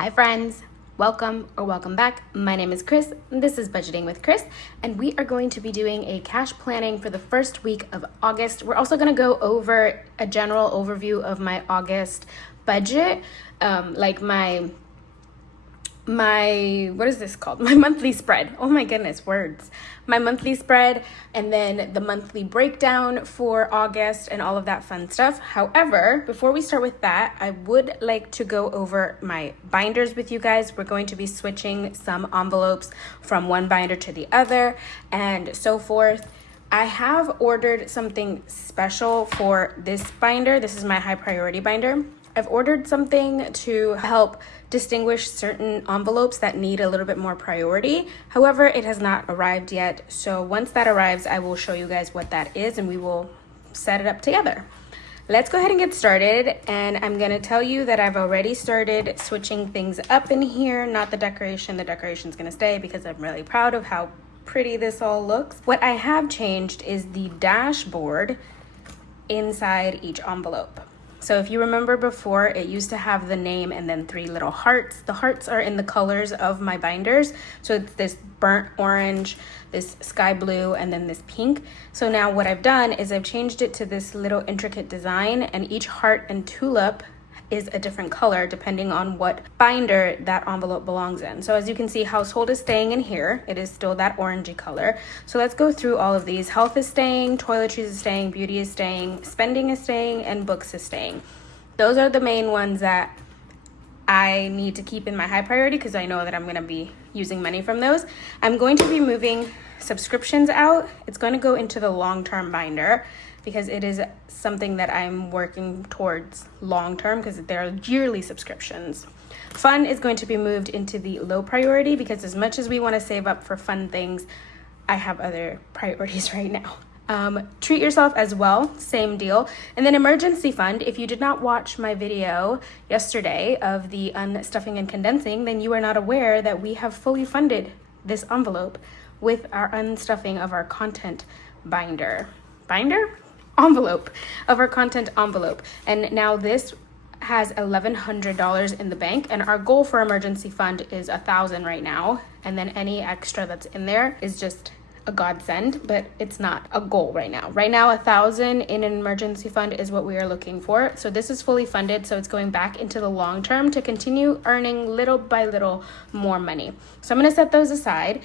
Hi friends, welcome or welcome back. My name is Chris, this is Budgeting with Chris, and we are going to be doing a cash planning for the first week of August. We're also going to go over a general overview of my August budget, like my what is this called? My monthly spread. Oh my goodness, words. My monthly spread, and then the monthly breakdown for August and all of that fun stuff. However, before we start with that, I would like to go over my binders with you guys. We're going to be switching some envelopes from one binder to the other and so forth. I have ordered something special for this binder. This is my high priority binder. I've ordered something to help distinguish certain envelopes that need a little bit more priority. However, it has not arrived yet. So once that arrives, I will show you guys what that is and we will set it up together. Let's go ahead and get started. And I'm gonna tell you that I've already started switching things up in here, not the decoration. The decoration's gonna stay because I'm really proud of how pretty this all looks. What I have changed is the dashboard inside each envelope. So if you remember before, it used to have the name and then 3 little hearts. The hearts are in the colors of my binders. So it's this burnt orange, this sky blue, and then this pink. So now what I've done is I've changed it to this little intricate design, and each heart and tulip is a different color depending on what binder that envelope belongs in. So as you can see, household is staying in here. It is still that orangey color. So let's go through all of these. Health is staying, toiletries is staying, beauty is staying, spending is staying, and books is staying. Those are the main ones that I need to keep in my high priority because I know that I'm gonna be using money from those. I'm going to be moving subscriptions out. It's going to go into the long-term binder because it is something that I'm working towards long-term because there are yearly subscriptions. Fun is going to be moved into the low priority because as much as we want to save up for fun things, I have other priorities right now. Treat yourself as well, same deal. And then emergency fund, if you did not watch my video yesterday of the unstuffing and condensing, then you are not aware that we have fully funded this envelope with our unstuffing of our content envelope of our content envelope. And now this has $1,100 in the bank, and our goal for emergency fund is $1,000 right now. And then any extra that's in there is just a godsend, but it's not a goal right now. Right now, $1,000 in an emergency fund is what we are looking for. So this is fully funded, so it's going back into the long term to continue earning little by little more money. So I'm gonna set those aside.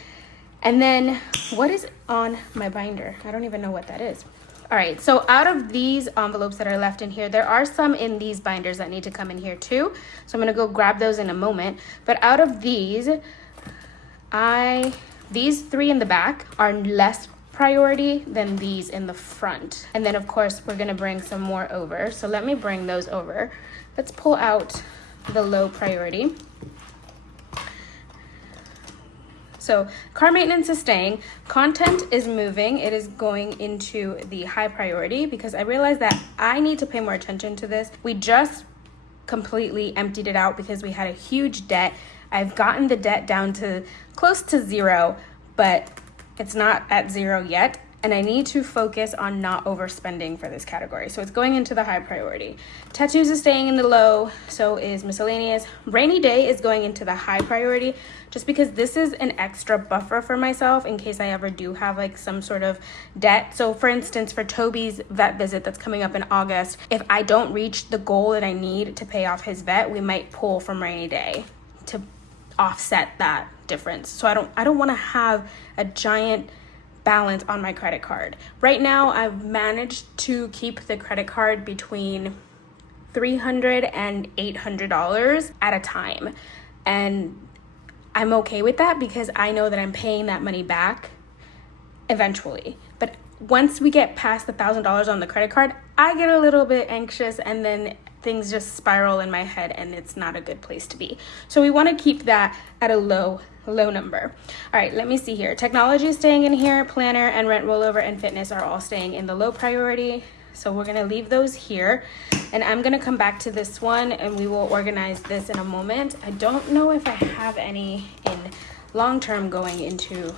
And then what is on my binder? I don't even know what that is. All right, so out of these envelopes that are left in here, there are some in these binders that need to come in here too. So I'm gonna go grab those in a moment. But out of these 3 in the back are less priority than these in the front. And then of course, we're gonna bring some more over. So let me bring those over. Let's pull out the low priority. So car maintenance is staying, content is moving, it is going into the high priority because I realized that I need to pay more attention to this. We just completely emptied it out because we had a huge debt. I've gotten the debt down to close to 0, but it's not at 0 yet. And I need to focus on not overspending for this category. So it's going into the high priority. Tattoos is staying in the low, so is miscellaneous. Rainy day is going into the high priority just because this is an extra buffer for myself in case I ever do have like some sort of debt. So for instance, for Toby's vet visit that's coming up in August, if I don't reach the goal that I need to pay off his vet, we might pull from rainy day to offset that difference. So I don't want to have a giant balance on my credit card. Right now, I've managed to keep the credit card between $300 and $800 at a time. And I'm okay with that because I know that I'm paying that money back eventually. But once we get past the $1,000 on the credit card, I get a little bit anxious and then things just spiral in my head and it's not a good place to be. So we want to keep that at a low number. All right, let me see here. Technology is staying in here. Planner and rent rollover and fitness are all staying in the low priority. So we're going to leave those here. And I'm going to come back to this one and we will organize this in a moment. I don't know if I have any in long term going into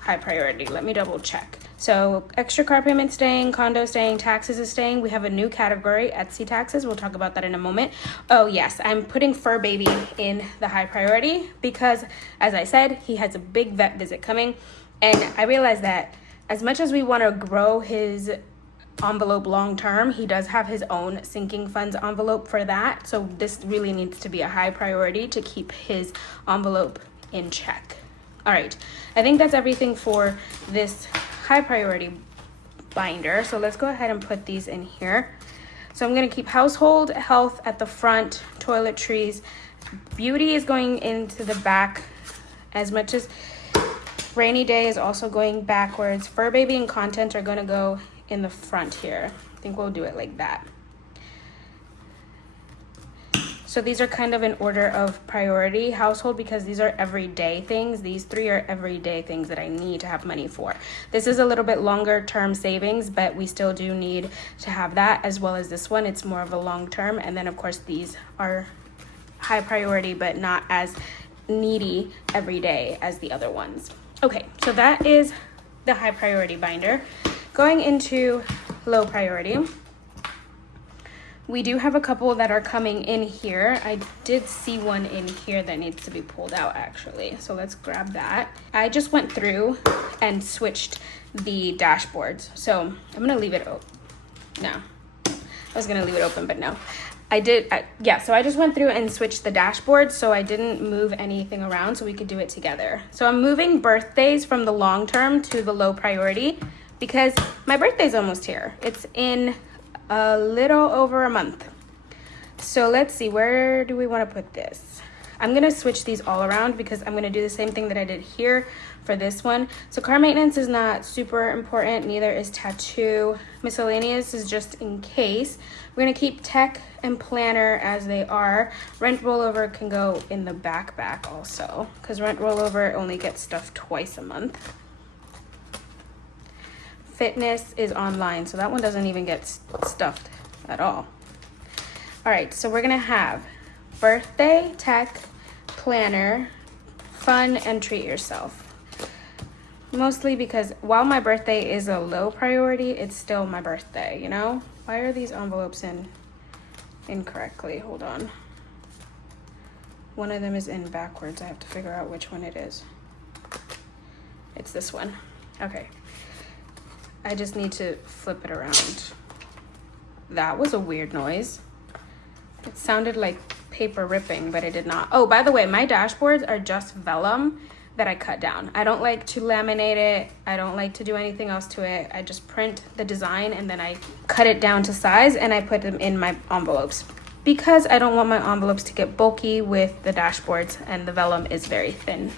high priority. Let me double check. So extra car payment staying, condo staying, taxes is staying. We have a new category, Etsy taxes. We'll talk about that in a moment. Oh yes, I'm putting fur baby in the high priority because, as I said, he has a big vet visit coming. And I realized that as much as we want to grow his envelope long term, he does have his own sinking funds envelope for that. So this really needs to be a high priority to keep his envelope in check. All right, I think that's everything for this high priority binder. So let's go ahead and put these in here. So I'm going to keep household health at the front, toiletries, beauty is going into the back, as much as rainy day is also going backwards. Fur baby and content are going to go in the front here. I think we'll do it like that. So these are kind of in order of priority. Household, because these are everyday things. These three are everyday things that I need to have money for. This is a little bit longer term savings, but we still do need to have that, as well as this one. It's more of a long term. And then of course these are high priority, but not as needy every day as the other ones. Okay, so that is the high priority binder. Going into low priority, we do have a couple that are coming in here. I did see one in here that needs to be pulled out actually. So let's grab that. I just went through and switched the dashboards. So I'm gonna leave it open. No, I was gonna leave it open, but no. So I just went through and switched the dashboard, so I didn't move anything around so we could do it together. So I'm moving birthdays from the long term to the low priority because my birthday's almost here. It's in a little over a month. So let's see, where do we want to put this? I'm going to switch these all around because I'm going to do the same thing that I did here for this one. So car maintenance is not super important, neither is tattoo. Miscellaneous is just in case. We're going to keep tech and planner as they are. Rent rollover can go in the back also, because rent rollover only gets stuff twice a month. Fitness is online, so that one doesn't even get stuffed at all. All right, so we're gonna have birthday, tech, planner, fun, and treat yourself. Mostly because while my birthday is a low priority, it's still my birthday, you know? Why are these envelopes in incorrectly? Hold on. One of them is in backwards. I have to figure out which one it is. It's this one. Okay. I just need to flip it around. That was a weird noise. It sounded like paper ripping, but it did not. Oh, by the way, my dashboards are just vellum that I cut down. I don't like to laminate it. I don't like to do anything else to it. I just print the design and then I cut it down to size and I put them in my envelopes because I don't want my envelopes to get bulky with the dashboards and the vellum is very thin.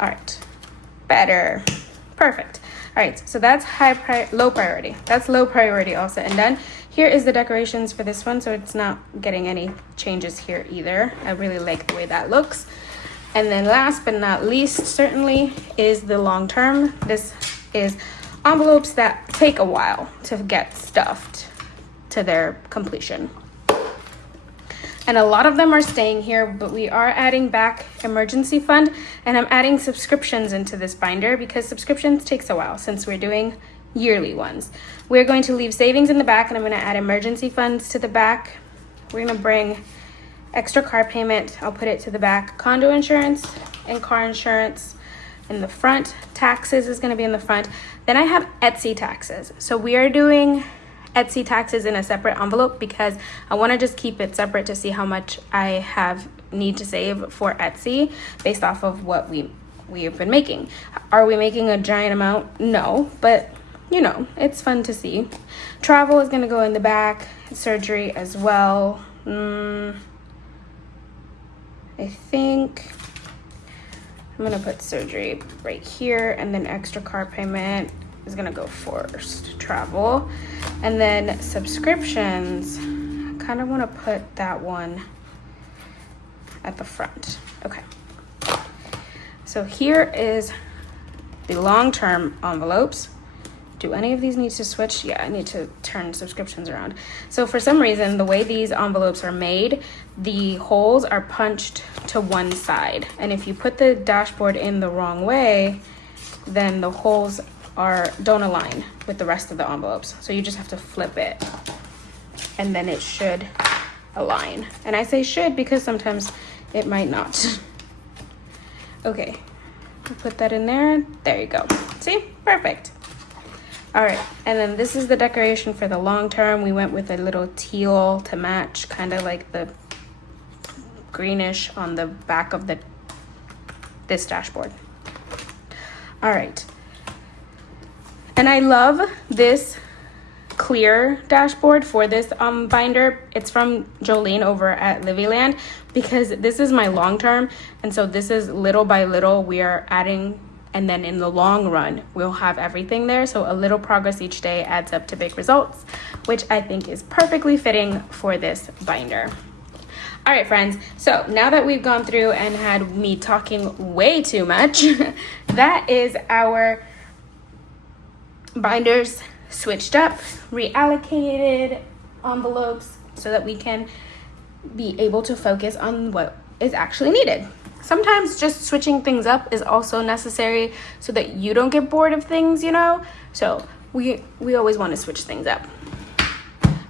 All right, better, perfect. All right, so that's low priority. That's low priority all set and done. Here is the decorations for this one, so it's not getting any changes here either. I really like the way that looks. And then last but not least, certainly, is the long term. This is envelopes that take a while to get stuffed to their completion. And a lot of them are staying here, but we are adding back emergency fund, and I'm adding subscriptions into this binder because subscriptions takes a while since we're doing yearly ones. We're going to leave savings in the back, and I'm going to add emergency funds to the back. We're going to bring extra car payment, I'll put it to the back. Condo insurance and car insurance in the front. Taxes is going to be in the front. Then I have Etsy taxes. So we are doing Etsy taxes in a separate envelope because I want to just keep it separate to see how much I need to save for Etsy based off of what we have been making. Are we making a giant amount? No, but you know, it's fun to see. Travel is going to go in the back. Surgery as well. I think I'm gonna put surgery right here, and then extra car payment is gonna go first. Travel, and then subscriptions, I kind of want to put that one at the front. Okay, so here is the long-term envelopes. Do any of these need to switch? Yeah, I need to turn subscriptions around. So for some reason, the way these envelopes are made, the holes are punched to one side. And if you put the dashboard in the wrong way, then the holes don't align with the rest of the envelopes. So you just have to flip it and then it should align. And I say should because sometimes it might not. Okay, I'll put that in there. There you go. See? Perfect. All right, and then this is the decoration for the long term. We went with a little teal to match, kind of like the greenish on the back of this dashboard. All right, and I love this clear dashboard for this binder. It's from Jolene over at Livyland, because this is my long term, and so this is little by little we are adding, and then in the long run we'll have everything there. So a little progress each day adds up to big results, which I think is perfectly fitting for this binder. All right, friends, so now that we've gone through and had me talking way too much, that is our binders switched up, reallocated envelopes so that we can be able to focus on what is actually needed. Sometimes just switching things up is also necessary so that you don't get bored of things, you know? So we always want to switch things up.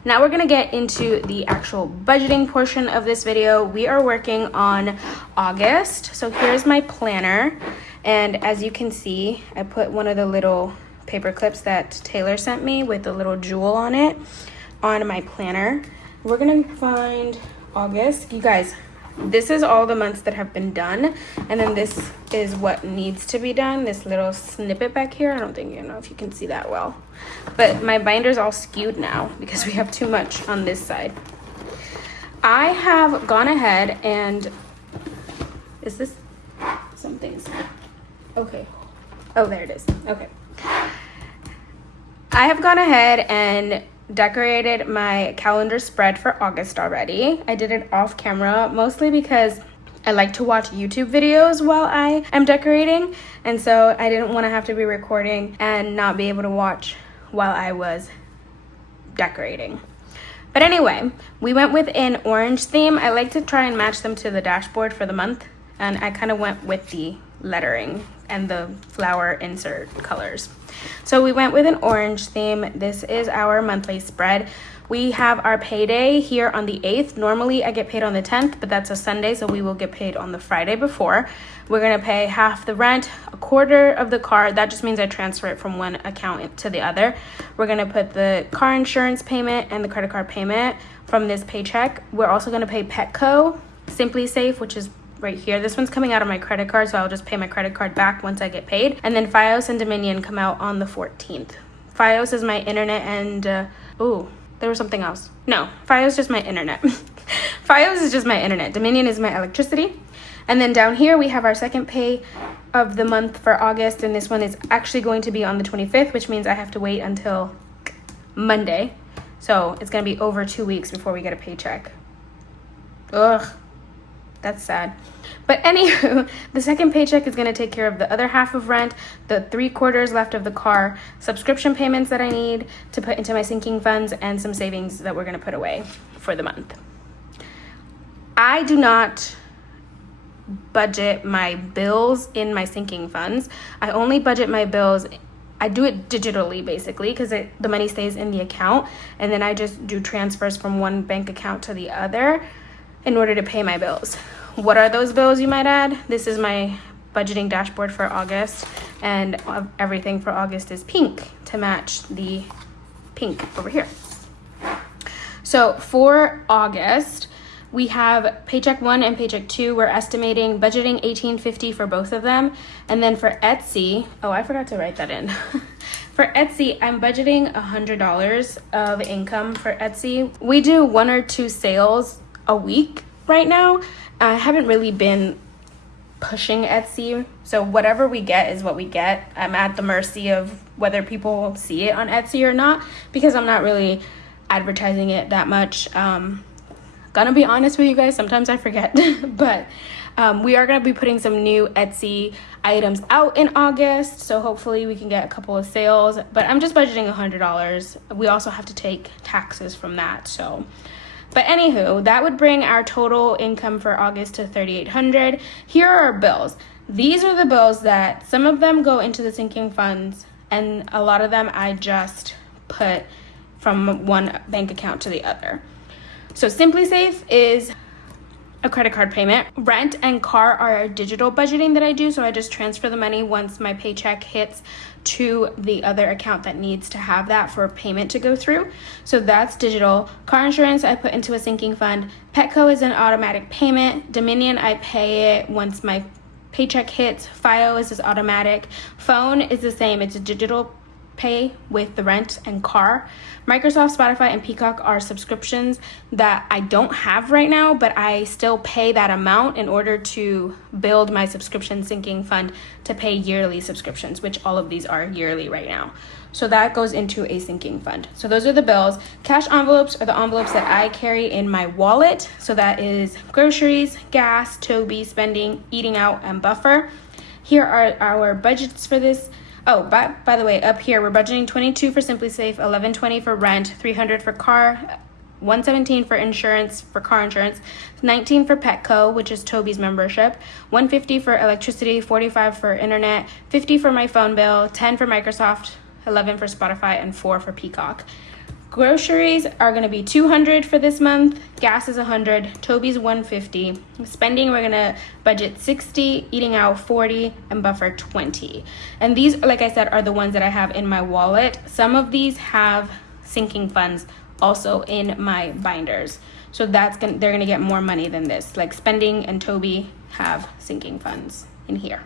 Now we're gonna get into the actual budgeting portion of this video. We are working on August. So here's my planner. And as you can see, I put one of the little paper clips that Taylor sent me with a little jewel on it on my planner. We're gonna find August. You guys, this is all the months that have been done, and then this is what needs to be done. This little snippet back here, I don't think, you know, if you can see that well, but my binder's all skewed now because we have too much on this side. I have gone ahead and is this some things? Okay, oh, there it is. Okay, I have gone ahead and decorated my calendar spread for August already. I did it off camera mostly because I like to watch YouTube videos while I am decorating, and so I didn't want to have to be recording and not be able to watch while I was decorating. But anyway, we went with an orange theme. I like to try and match them to the dashboard for the month, and I kind of went with the lettering and the flower insert colors. So we went with an orange theme. This is our monthly spread. We have our payday here on the 8th. Normally I get paid on the 10th, but that's a Sunday, so we will get paid on the Friday before. We're gonna pay half the rent, a quarter of the car. That just means I transfer it from one account to the other. We're gonna put the car insurance payment and the credit card payment from this paycheck. We're also gonna pay Petco, Simply Safe, which is right here. This one's coming out of my credit card, so I'll just pay my credit card back once I get paid. And then Fios and Dominion come out on the 14th. Fios is my internet and, ooh, there was something else. No, Fios is just my internet. Fios is just my internet. Dominion is my electricity. And then down here we have our second pay of the month for August, and this one is actually going to be on the 25th, which means I have to wait until Monday. So it's gonna be over 2 weeks before we get a paycheck. Ugh. That's sad. But anywho, the second paycheck is going to take care of the other half of rent, the 3/4 left of the car, subscription payments that I need to put into my sinking funds, and some savings that we're going to put away for the month. I do not budget my bills in my sinking funds. I only budget my bills. I do it digitally basically because the money stays in the account, and then I just do transfers from one bank account to the other in order to pay my bills. What are those bills, you might add? This is my budgeting dashboard for August, and everything for August is pink to match the pink over here. So for August, we have paycheck 1 and paycheck 2. We're estimating budgeting $18.50 for both of them. And then for Etsy, oh, I forgot to write that in. For Etsy, I'm budgeting $100 of income for Etsy. We do 1 or 2 sales a week right now. I haven't really been pushing Etsy, so whatever we get is what we get. I'm at the mercy of whether people see it on Etsy or not, because I'm not really advertising it that much. Gonna be honest with you guys, sometimes I forget. But we are gonna be putting some new Etsy items out in August, so hopefully we can get a couple of sales. But I'm just budgeting $100. We also have to take taxes from that, so. But anywho, that would bring our total income for August to $3,800. Here are our bills. These are the bills that some of them go into the sinking funds, and a lot of them I just put from one bank account to the other. So Simply Safe is a credit card payment. Rent and car are digital budgeting that I do, so I just transfer the money once my paycheck hits to the other account that needs to have that for payment to go through. So that's digital. Car insurance I put into a sinking fund. Petco is an automatic payment. Dominion, I pay it once my paycheck hits. FIO is automatic. Phone is the same. It's a digital pay with the rent and car. Microsoft, Spotify, and Peacock are subscriptions that I don't have right now, but I still pay that amount in order to build my subscription sinking fund to pay yearly subscriptions, which all of these are yearly right now. So that goes into a sinking fund. So those are the bills. Cash envelopes are the envelopes that I carry in my wallet. So that is groceries, gas, Toby, spending, eating out, and buffer. Here are our budgets for this. Oh, by the way, up here, we're budgeting $22 for Simply Safe, $11.20 for rent, $300 for car, $117 for insurance, for car insurance, $19 for Petco, which is Toby's membership, $150 for electricity, $45 for internet, $50 for my phone bill, $10 for Microsoft, $11 for Spotify, and $4 for Peacock. Groceries are going to be $200 for this month. Gas is $100. Toby's $150. Spending, we're going to budget $60, eating out $40, and buffer $20. And these, like I said, are the ones that I have in my wallet. Some of these have sinking funds also in my binders. So they're going to get more money than this. Like spending and Toby have sinking funds in here.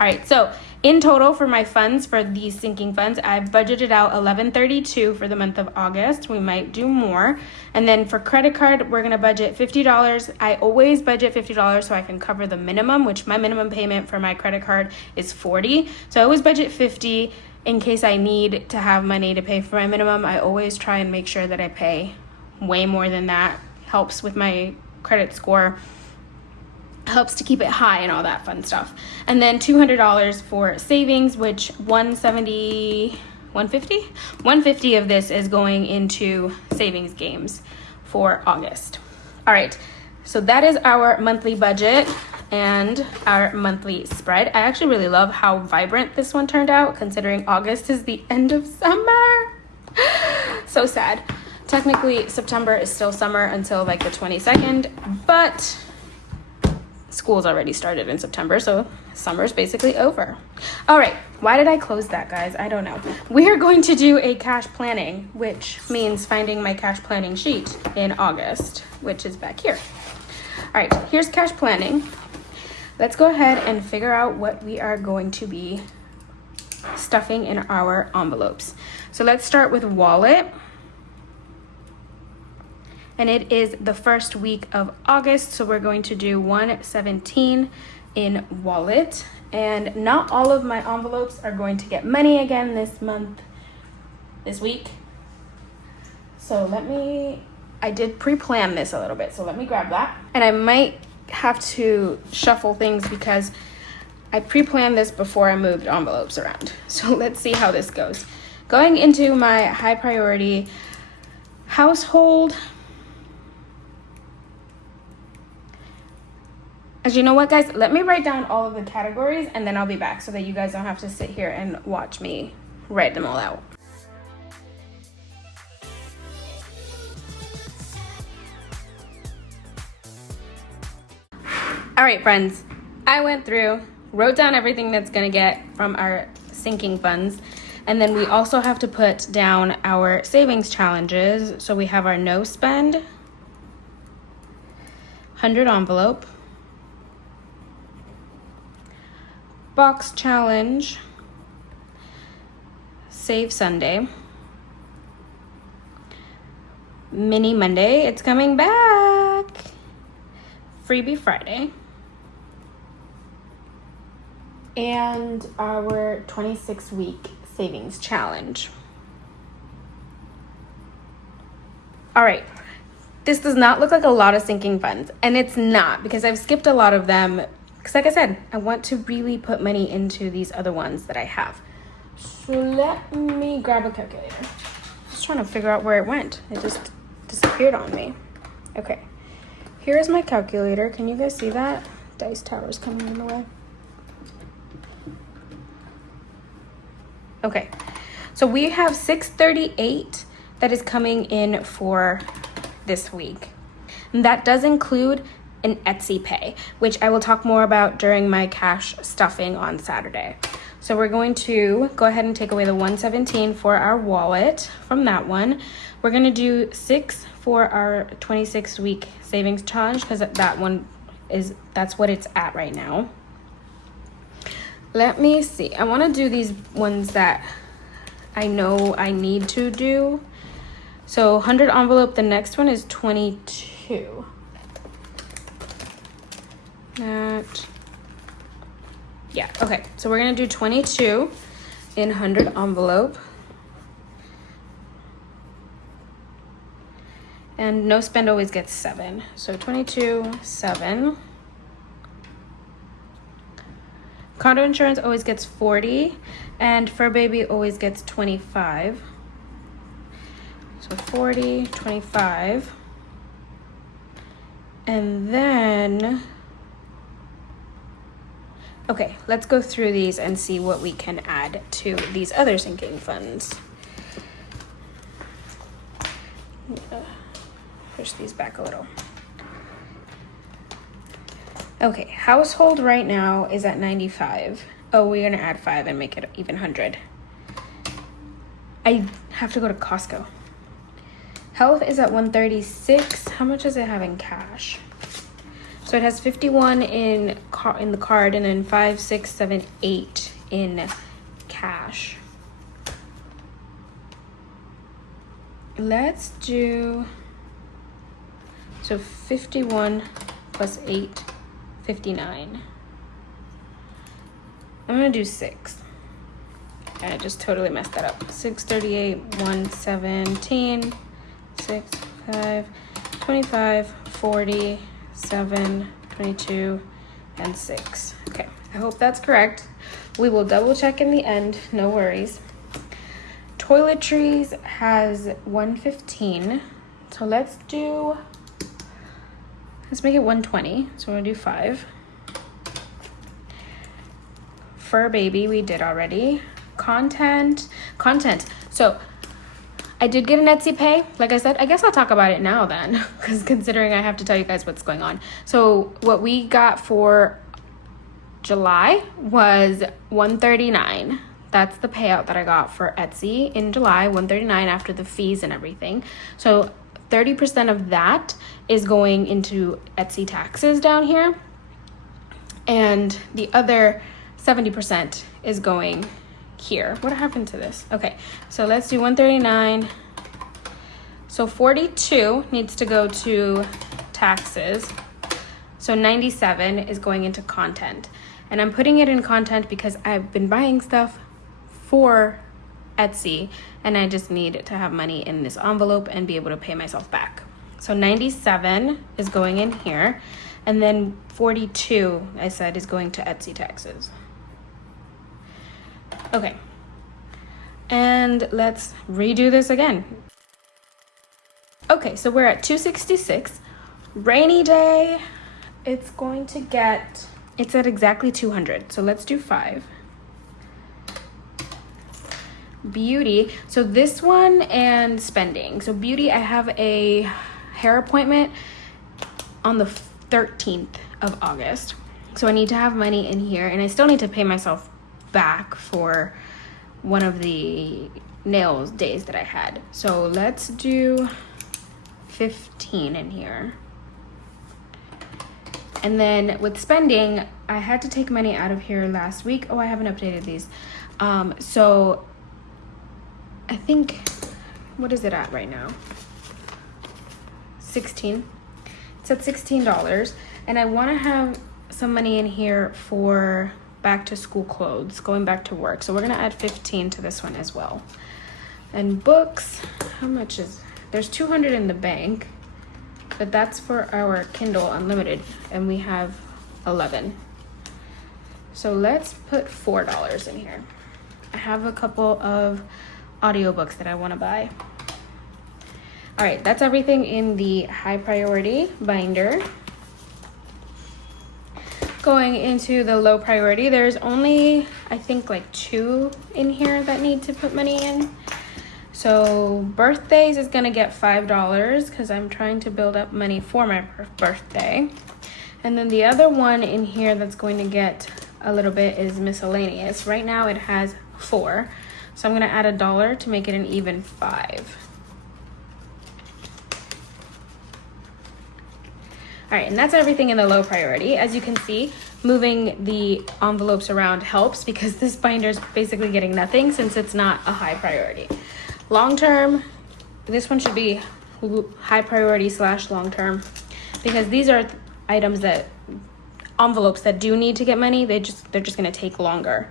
All right, so in total for my funds, for these sinking funds, I've budgeted out $11.32 for the month of August. We might do more. And then for credit card, we're going to budget $50. I always budget $50 so I can cover the minimum, which my minimum payment for my credit card is $40. So I always budget $50 in case I need to have money to pay for my minimum. I always try and make sure that I pay way more than that. Helps with my credit score. Helps to keep it high and all that fun stuff. And then $200 for savings, which $150 of this is going into savings games for August. All right, so that is our monthly budget and our monthly spread. I actually really love how vibrant this one turned out, considering August is the end of summer. So sad. Technically, September is still summer until like the 22nd, but school's already started in September, so summer's basically over. All right, why did I close that, guys? I don't know. We are going to do a cash planning, which means finding my cash planning sheet in August, which is back here. All right, here's cash planning. Let's go ahead and figure out what we are going to be stuffing in our envelopes. So let's start with wallet. And it is the first week of August, so we're going to do $117 in wallet. And not all of my envelopes are going to get money again this week. So I did pre-plan this a little bit, so let me grab that. And I might have to shuffle things because I pre-planned this before I moved envelopes around. So let's see how this goes. Going into my high priority household. As you know what, guys, let me write down all of the categories and then I'll be back so that you guys don't have to sit here and watch me write them all out. All right, friends, I went through, wrote down everything that's going to get from our sinking funds. And then we also have to put down our savings challenges. So we have our no spend, 100 envelope, box challenge, save Sunday, mini Monday, it's coming back, freebie Friday, and our 26-week savings challenge. All right, this does not look like a lot of sinking funds, and it's not, because I've skipped a lot of them. Because like I said, I want to really put money into these other ones that I have. So let me grab a calculator. Just trying to figure out where it went. It just disappeared on me. Okay, here's my calculator. Can you guys see that? Dice tower's coming in the way. Okay, so we have $638 that is coming in for this week. And that does include an Etsy pay, which I will talk more about during my cash stuffing on Saturday. So we're going to go ahead and take away the $117 for our wallet from that one. We're gonna do 6 for our 26-week savings challenge because that's what it's at right now. Let me see. I want to do these ones that I know I need to do. So 100 envelope, the next one is 22. Okay, so we're gonna do 22 in 100 envelope. And no spend always gets 7. So 22, 7. Condo insurance always gets 40. And fur baby always gets 25. So 40, 25. And then, okay, let's go through these and see what we can add to these other sinking funds. Push these back a little. Okay, household right now is at 95. Oh, we're gonna add 5 and make it even 100. I have to go to Costco. Health is at 136. How much does it have in cash? So it has 51 in the card and then 5, 6, 7, 8 in cash. Let's do, so 51 plus 8, 59. I'm gonna do 6. I just totally messed that up. 638, 117, 6, 5, 25, 40, 7, 22, and 6. Okay, I hope that's correct. We will double check in the end, no worries. Toiletries has 115. So let's make it 120. So we're gonna do 5. Fur baby, we did already. Content. So I did get an Etsy pay. Like I said, I guess I'll talk about it now then, because considering I have to tell you guys what's going on. So what we got for July was $139. That's the payout that I got for Etsy in July, $139 after the fees and everything. So 30% of that is going into Etsy taxes down here. And the other 70% is going here. What happened to this? Okay, so let's do 139. So 42 needs to go to taxes. So 97 is going into content. And I'm putting it in content because I've been buying stuff for Etsy and I just need to have money in this envelope and be able to pay myself back. So 97 is going in here, and then 42 I said is going to Etsy taxes. Okay, and let's redo this again. Okay, so we're at 266. Rainy day, it's at exactly 200. So let's do 5. Beauty, so this one and spending. So beauty, I have a hair appointment on the 13th of August. So I need to have money in here, and I still need to pay myself back for one of the nails days that I had. So let's do 15 in here. And then with spending, I had to take money out of here last week. Oh, I haven't updated these. So I think, what is it at right now? 16. It's at $16. And I want to have some money in here for back to school clothes, going back to work. So we're going to add 15 to this one as well. And books, how much is, there's 200 in the bank, but that's for our Kindle Unlimited, and we have 11. So let's put $4 in here. I have a couple of audiobooks that I want to buy. All right, that's everything in the high priority binder. going into the low priority, there's only, I think, like 2 in here that need to put money in. So birthdays is gonna get $5 because I'm trying to build up money for my birthday. And then the other one in here that's going to get a little bit is miscellaneous. Right now it has 4. So I'm gonna add $1 to make it an even 5. All right, and that's everything in the low priority. As you can see, moving the envelopes around helps because this binder is basically getting nothing since it's not a high priority. Long term, this one should be high priority / long term because these are items that, envelopes that do need to get money, they're just gonna take longer.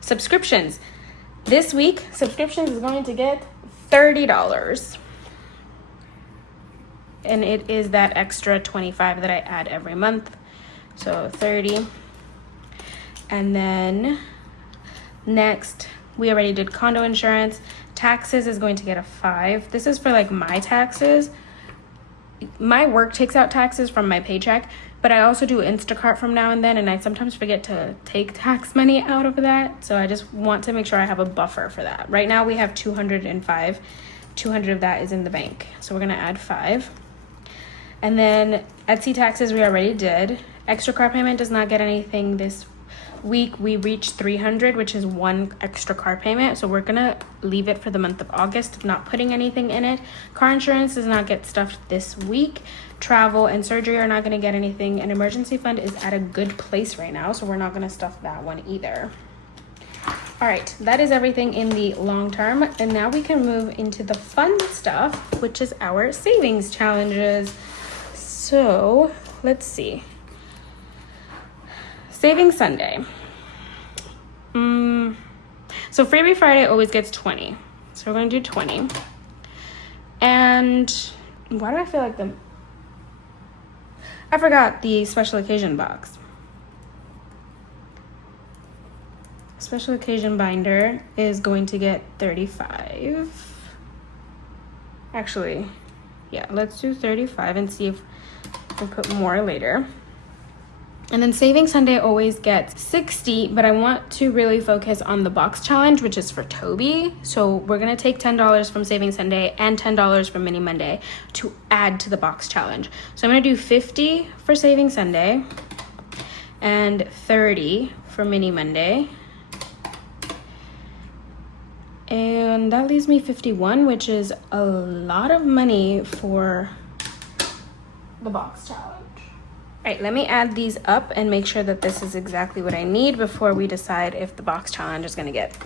Subscriptions. This week, subscriptions is going to get $30. And it is that extra 25 that I add every month. So 30. And then next, we already did condo insurance. Taxes is going to get a 5. This is for like my taxes. My work takes out taxes from my paycheck, but I also do Instacart from now and then, and I sometimes forget to take tax money out of that. So I just want to make sure I have a buffer for that. Right now we have 205. 200 of that is in the bank. So we're gonna add 5. And then Etsy taxes we already did. Extra car payment does not get anything this week. We reached 300, which is 1 extra car payment. So we're gonna leave it for the month of August, not putting anything in it. Car insurance does not get stuffed this week. Travel and surgery are not gonna get anything. And emergency fund is at a good place right now, so we're not gonna stuff that one either. All right, that is everything in the long term. And now we can move into the fun stuff, which is our savings challenges. So let's see. Saving Sunday. So Freebie Friday always gets 20. So we're gonna do 20. And why do I feel like I forgot the special occasion box. Special occasion binder is going to get 35. Actually, yeah, let's do 35 and see if we'll put more later. And then Saving Sunday always gets 60, but I want to really focus on the box challenge, which is for Toby. So we're gonna take $10 from Saving Sunday and $10 from Mini Monday to add to the box challenge. So I'm gonna do 50 for Saving Sunday and 30 for Mini Monday. And that leaves me 51, which is a lot of money for the box challenge. All right, let me add these up and make sure that this is exactly what I need before we decide if the box challenge is gonna get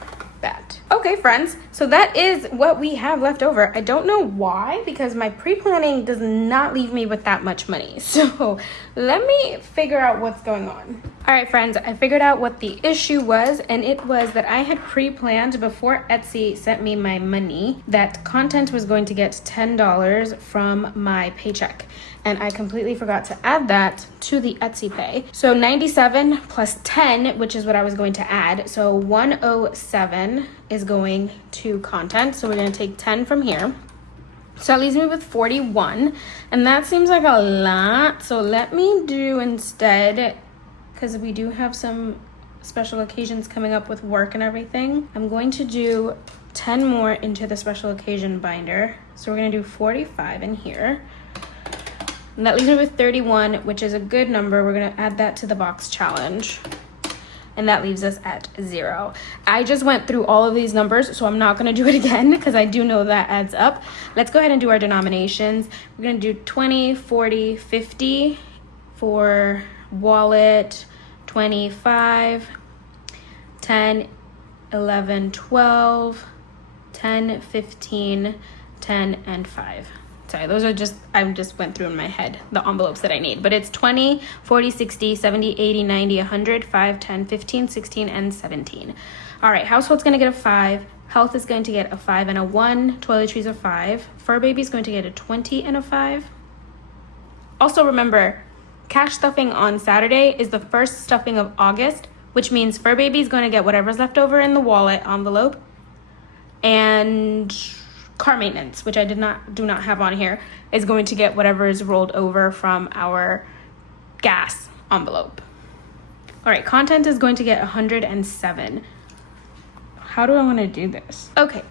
that. Okay, friends, so that is what we have left over. I don't know why, because my pre-planning does not leave me with that much money. So let me figure out what's going on. All right, friends, I figured out what the issue was, and it was that I had pre-planned before Etsy sent me my money that content was going to get $10 from my paycheck. And I completely forgot to add that to the Etsy pay. So 97 plus 10, which is what I was going to add. So 107 is going to content. So we're gonna take 10 from here. So that leaves me with 41. And that seems like a lot. So let me do instead, because we do have some special occasions coming up with work and everything, I'm going to do 10 more into the special occasion binder. So we're gonna do 45 in here. And that leaves me with 31, which is a good number. We're gonna add that to the box challenge. And that leaves us at 0. I just went through all of these numbers, so I'm not gonna do it again because I do know that adds up. Let's go ahead and do our denominations. We're gonna do 20, 40, 50 for wallet, 25, 10, 11, 12, 10, 15, 10, and 5. Sorry, those are just, I just went through in my head the envelopes that I need. But it's 20, 40, 60, 70, 80, 90, 100, 5, 10, 15, 16, and 17. All right, household's gonna get a 5. Health is going to get a 5 and a 1. Toiletries a 5. Fur baby's going to get a 20 and a 5. Also remember, cash stuffing on Saturday is the first stuffing of August, which means Fur baby's going to get whatever's left over in the wallet envelope. And car maintenance, which I do not have on here, is going to get whatever is rolled over from our gas envelope. All right, content is going to get 107. How do I want to do this? Okay,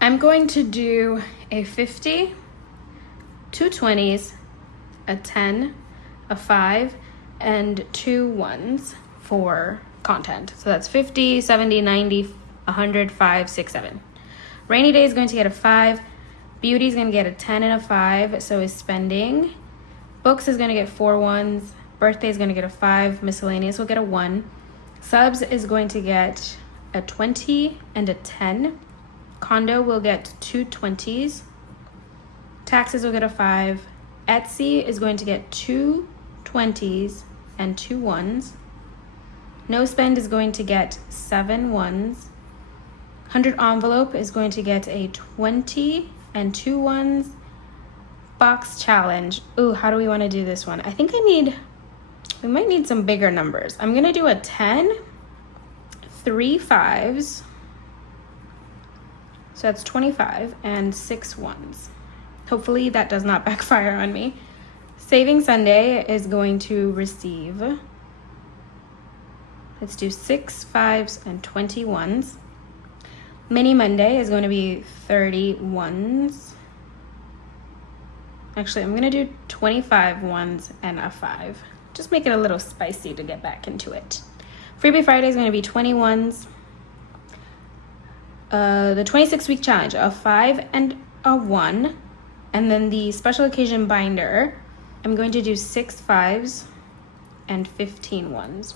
I'm going to do a 50, two 20s, a 10, a 5, and 2 1s for content. So that's 50, 70, 90, 100, 5, 6, 7. Rainy day is going to get a 5. Beauty is going to get a 10 and a 5, so is spending. Books is going to get 4 1s. Birthday is going to get a 5. Miscellaneous will get a 1. Subs is going to get a 20 and a 10. Condo will get 2 20s. Taxes will get a 5. Etsy is going to get 2 20s and 2 1s. No spend is going to get 7 1s. 100 envelope is going to get a 20 and 2 1s. Box challenge. Ooh, how do we want to do this one? I think we might need some bigger numbers. I'm going to do a 10, 3 5s. So that's 25 and 6 1s. Hopefully that does not backfire on me. Saving Sunday is going to receive, let's do 6 5s and 20 1s. Mini Monday is going to be 30 1s. Actually, I'm going to do 25 1s and a 5. Just make it a little spicy to get back into it. Freebie Friday is going to be 20 1s. The 26-week challenge, a 5 and a 1. And then the special occasion binder, I'm going to do 6 5s and 15 1s.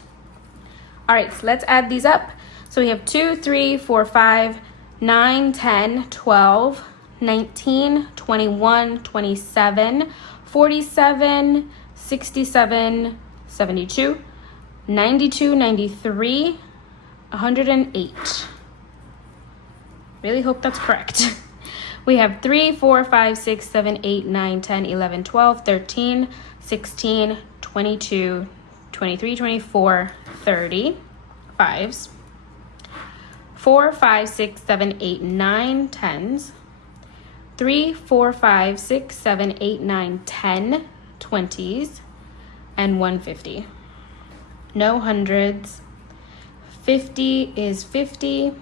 All right, so let's add these up. So we have 2, 3, 4, 5, 9, 10, 12, 19, 21, 27, 47, 67, 72, 92, 93, 108. Really hope that's correct. We have 3, 4, 5, 6, 7, 8, 9, 10, 11, 12, 13, 16, 22, 23, 24, 30 5s. 4, 5, 6, 7, 8, 9 10s. 3, 4, 5, 6, 7, 8, 9, 10 20s. And 150. No hundreds. 50 is 50.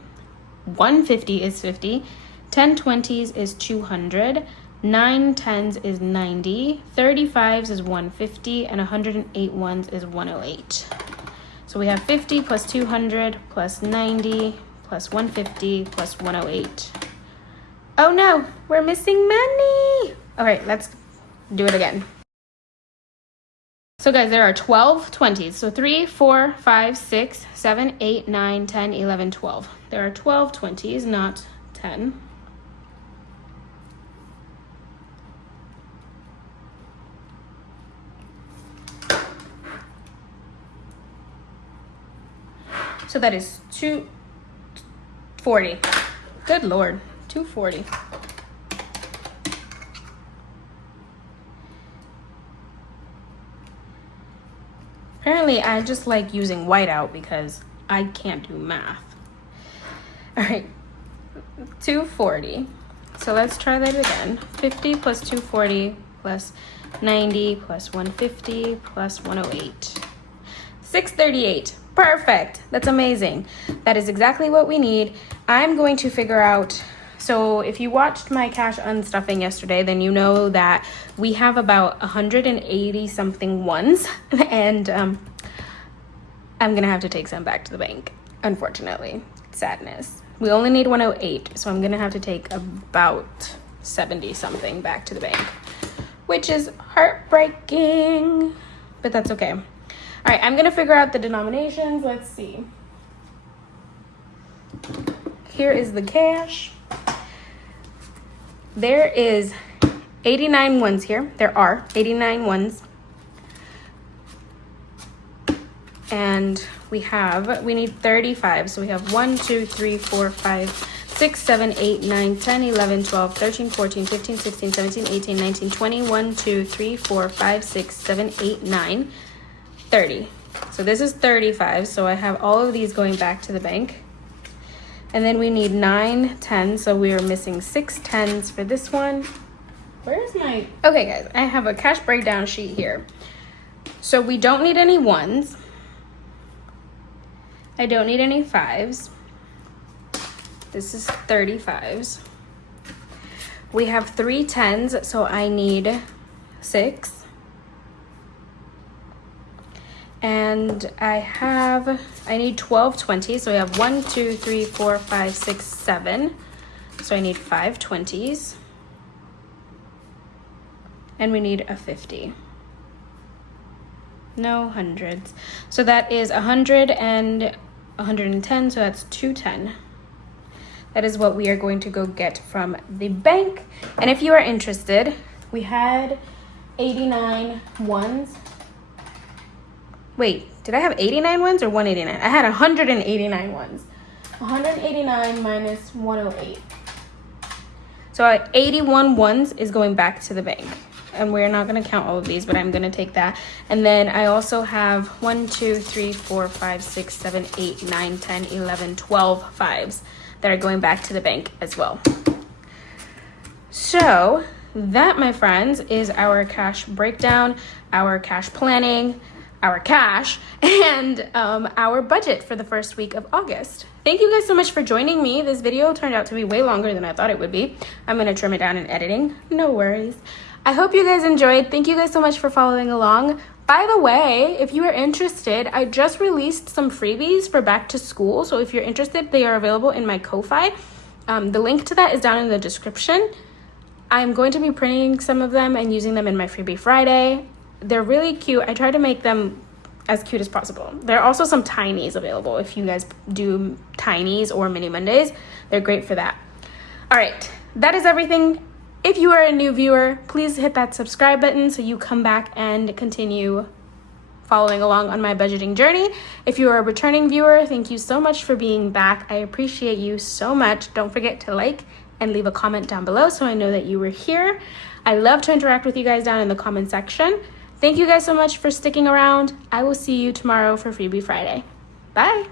150 is 50. 10 20s is 200. 9 10s is 90. 35s is 150. And 108 ones is 108. So we have 50 plus 200 plus 90 plus 150 plus 108. Oh no, we're missing money. Okay, let's do it again. So guys, there are 12 20s. So 3, 4, 5, 6, 7, 8, 9, 10, 11, 12. There are 12 20s, not 10. So that is 240. Good Lord, 240. Apparently, I just like using whiteout because I can't do math. All right, 240. So let's try that again. 50 plus 240 plus 90 plus 150 plus 108. 638. Perfect. That's amazing. That is exactly what we need. I'm going to figure out, so if you watched my cash unstuffing yesterday, then you know that we have about 180 something ones, and I'm gonna have to take some back to the bank, unfortunately. Sadness. We only need 108, so I'm gonna have to take about 70 something back to the bank, which is heartbreaking, but that's okay. All right, I'm gonna figure out the denominations. Let's see. Here is the cash. There is 89 ones here. There are 89 ones. And we need 35. So we have 1, 2, 3, 4, 5, 6, 7, 8, 9, 10, 11, 12, 13, 14, 15, 16, 17, 18, 19, 20, 1, 2, 3, 4, 5, 6, 7, 8, 9, 30. So this is 35. So I have all of these going back to the bank. And then we need 9 10s. So we are missing 6 10s for this one. Where's my... Okay, guys, I have a cash breakdown sheet here. So we don't need any ones. I don't need any 5s. This is 35s. We have 3 10s, so I need 6. And I need 12 20s, so we have 1, 2, 3, 4, 5, 6, 7. So I need 5 20s. And we need a 50. No hundreds. So that is 100 and 110, so that's 210. That is what we are going to go get from the bank. And if you are interested, we had 89 ones. Wait, did I have 89 ones or 189? I had 189 ones. 189 minus 108. So 81 ones is going back to the bank. And we're not going to count all of these, but I'm going to take that. And then I also have 1, 2, 3, 4, 5, 6, 7, 8, 9, 10, 11, 12 5s that are going back to the bank as well. So that, my friends, is our cash breakdown, our cash planning, our cash, and our budget for the first week of August. Thank you guys so much for joining me. This video turned out to be way longer than I thought it would be. I'm going to trim it down in editing. No worries. I hope you guys enjoyed. Thank you guys so much for following along. By the way, if you are interested, I just released some freebies for back to school. So if you're interested, they are available in my Ko-Fi. The link to that is down in the description. I'm going to be printing some of them and using them in my Freebie Friday. They're really cute. I tried to make them as cute as possible. There are also some tinies available if you guys do tinies or mini Mondays. They're great for that. All right, that is everything. If you are a new viewer, please hit that subscribe button so you come back and continue following along on my budgeting journey. If you are a returning viewer, thank you so much for being back. I appreciate you so much. Don't forget to like and leave a comment down below so I know that you were here. I love to interact with you guys down in the comment section. Thank you guys so much for sticking around. I will see you tomorrow for Freebie Friday. Bye.